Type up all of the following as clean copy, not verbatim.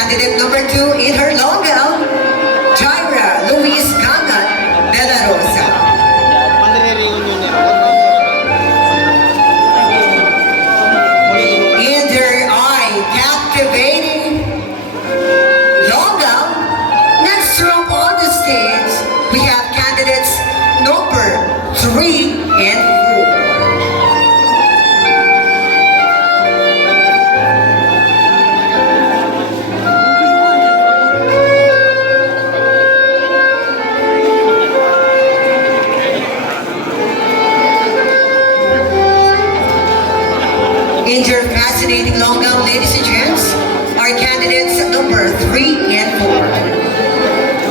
Candidate number 2 in her long gown, Tyra Luis Gangat de la Rosa. In her eye-captivating long gown, next up on the stage, we have candidates number 3 and 4. In your fascinating long gown, ladies and gents, are candidates number 3 and 4.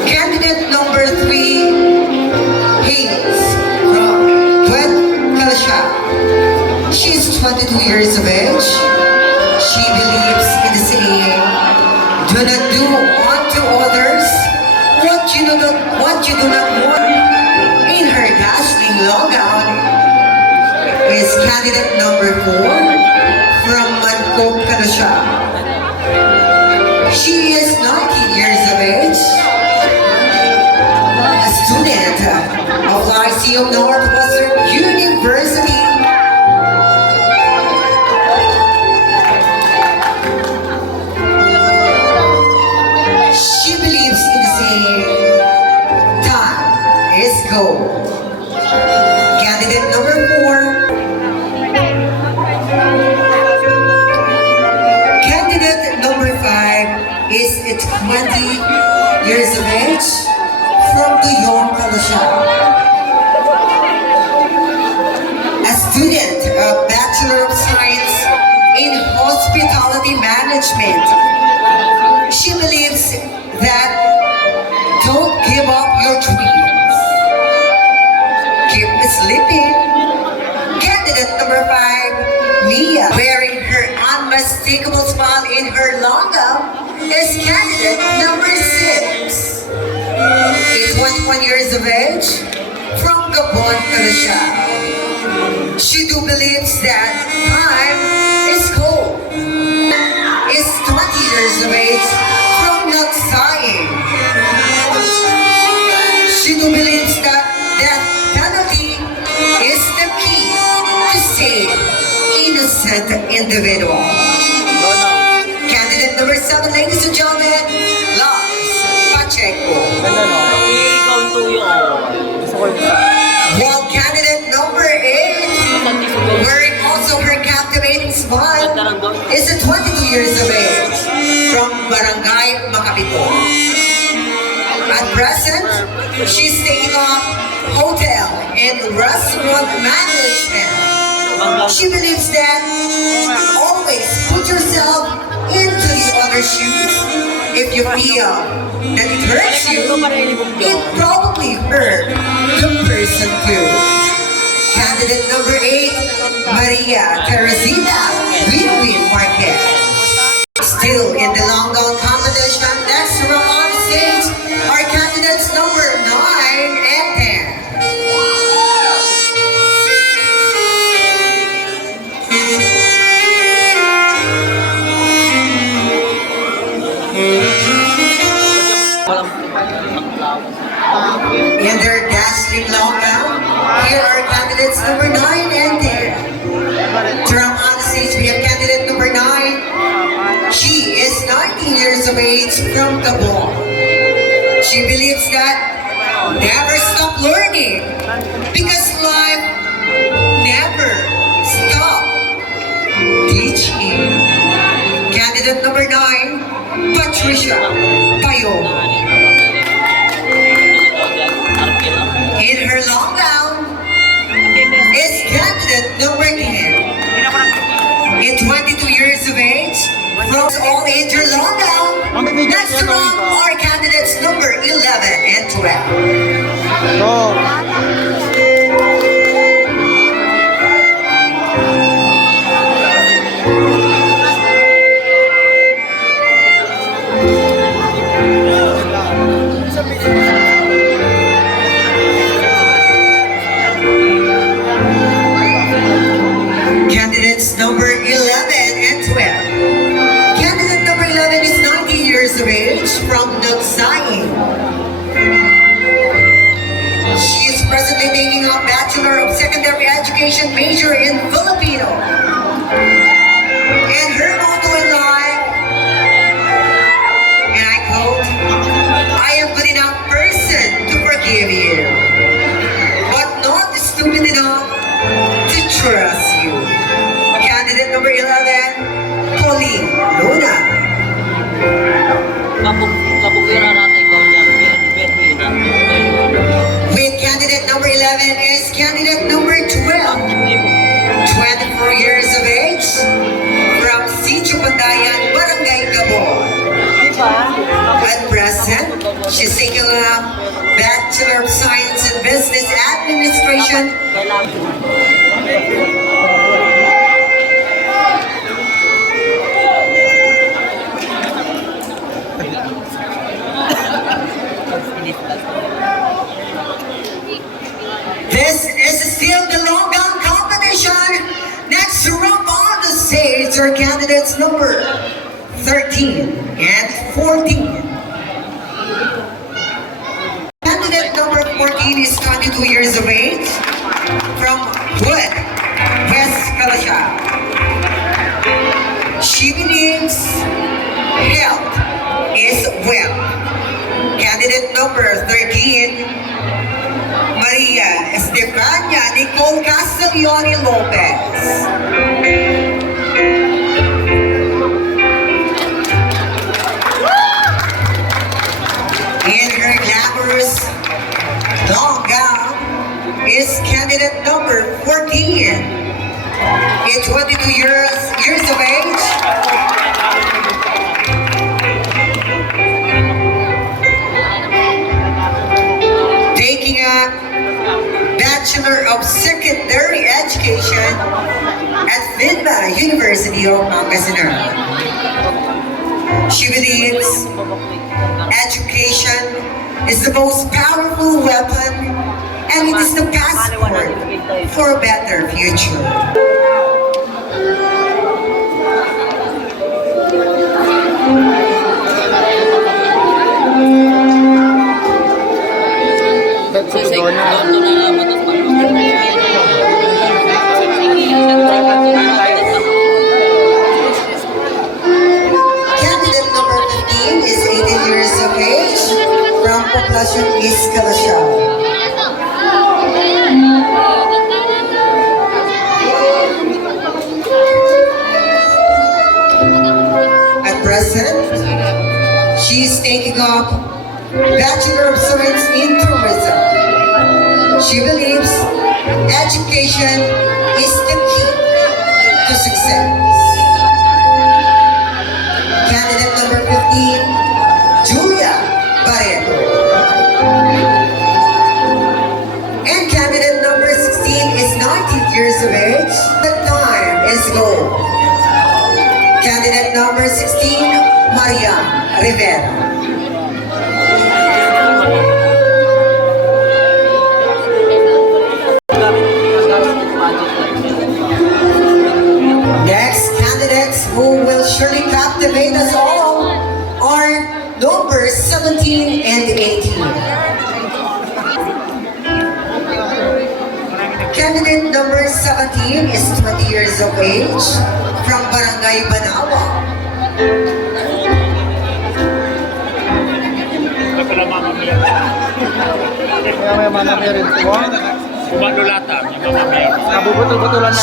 Candidate number 3, Hayes from Calasiao. She's 22 years of age. She believes in the saying, "Do not do unto others what you do not want." In her dazzling long gown is candidate number 4. From Calasiao. She is 19 years of age, a student of Calasiao Northwestern University. She believes in the saying, "Time is gold." Candidate number 4. Number 5 is 20 years of age from the young Calasiao. A student of Bachelor of Science in Hospitality Management. She believes that don't give up your dreams. Keep sleeping. Candidate number 5, Mia, wearing her unmistakable smile in her long gown, is candidate number 6. Is 21 years of age from Gabon, Calasiao. She do believes that time is gold. Is 20 years of age from Nagsaing. She do believes that penalty is the key to save innocent individual. Candidate number 7, ladies and gentlemen, Lars Pacheco. While candidate number 8, wearing also her captivating smile, is 22 years of age from Barangay Makabito. At present, she's staying on hotel and restaurant management. She believes that always put yourself into the other's shoes. If you feel that it hurts you, it probably hurt the person too. Candidate number 8, Maria Teresita Winwin Marquez. Still in the long gown competition, next row on stage are candidates number 9 and 10. In their dazzling long gown, here are candidates number 9 and 10. From on stage, we have candidate number 9. She is 19 years of age from Gabon. She believes that never stop learning because life never stop teaching. Candidate number 9, Patricia Payo. In her long gown is candidate number 10. In 22 years of age, from all age her long gown, next round are candidates number 11 and 12. of age from Nagsaing. She is presently taking a Bachelor of Secondary Education major in Filipino. And her motto in life, and I quote, "I am good enough person to forgive you, but not stupid enough to trust you." Candidate number 11, Pauline Luna. With candidate number 11 is candidate number 12, 24 years of age, from Sitio Pandayan, Barangay Gabon. At present, she's taking a Bachelor of Science in Business Administration. This is still the long gun competition. Next to up on the stage are candidates number 13 and 14. Candidate number 14 is 22 years of age, from Wood, West Calasiao. She believes health is wealth. Candidate number 13, Maria Estefania Nicole Castellioni Lopez. In her glamorous long gown is candidate number 14. In 22 years of age, taking a Bachelor of Secondary Education at Vidma University of Pangasinan. She believes education is the most powerful weapon, and it is the passport for a better future. Candidate number 15 is 18 years of age, from Poblacion East Calasiao. At present, she is taking up Bachelor of Science in Tourism. She believes education is the key to success. Candidate number 15, Julia Barreto. And candidate number 16 is 19 years of age. The time is gold. Candidate number 16, Maria Rivera. Next candidates who will surely captivate us all are numbers 17 and 18. Candidate number 17 is 20 years of age, from Barangay Banawa.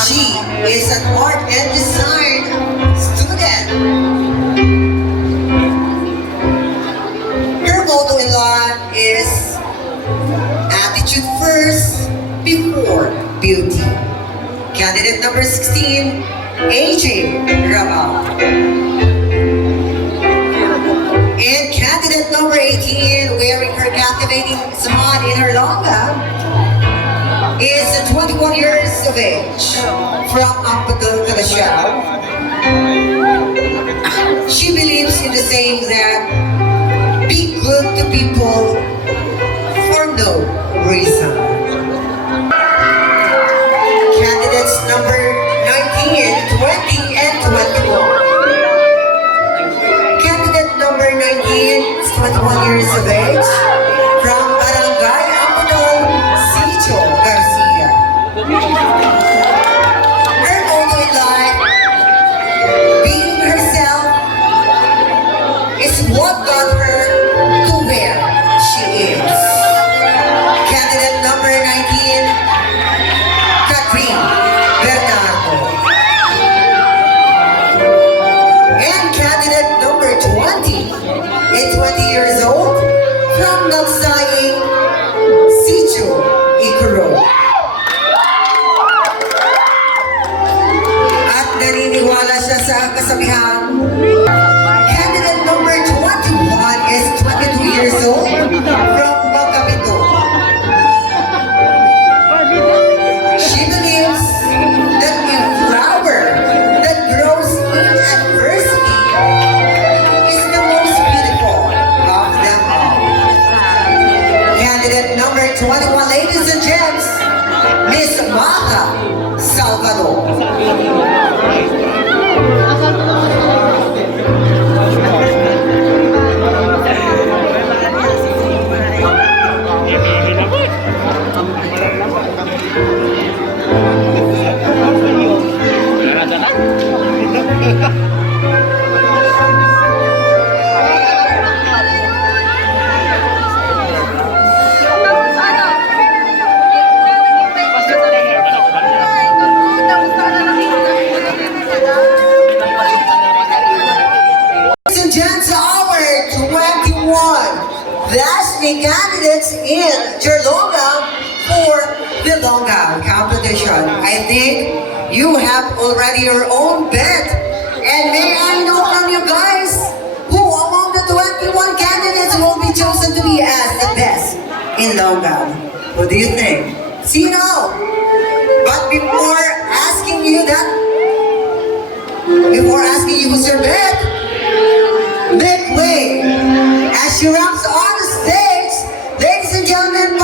She is an art and design student. Her motto in life is attitude first before beauty. Candidate number 16, AJ Ramal. And candidate number 18, wearing her captivating smile in her long gown, is 21 years of age, from ambuetel, Calasiao. She believes in the saying that be good to people for no reason. Candidates number 19, 20, and 21. Candidate number 19 21 years of age, from Barangay Ambuetel, Sitio, Garcia. Her motto in life, being herself, is what got her to where she is. Candidate number 19, Catherine Bernardo. And candidate number 20, at 20 years old, from Calasiao, Sitio, Icaro. At naniniwala siya sa kasabihan, candidate number 21 is 22 years old, from Magkapito. She believes that a flower that grows in adversity is the most beautiful of them all. Candidate number 21, ladies and gents, Miss Maha Salvador. Ladies and gents, our 21 lasting candidates in Jerlonga for the Longa competition. I think you have already your own bet. And may I know from you guys who among the 21 candidates will be chosen to be as the best in Longa? What do you think? Sino? But before asking you who's your bet, make way as she ramps on the stage. Ladies and gentlemen,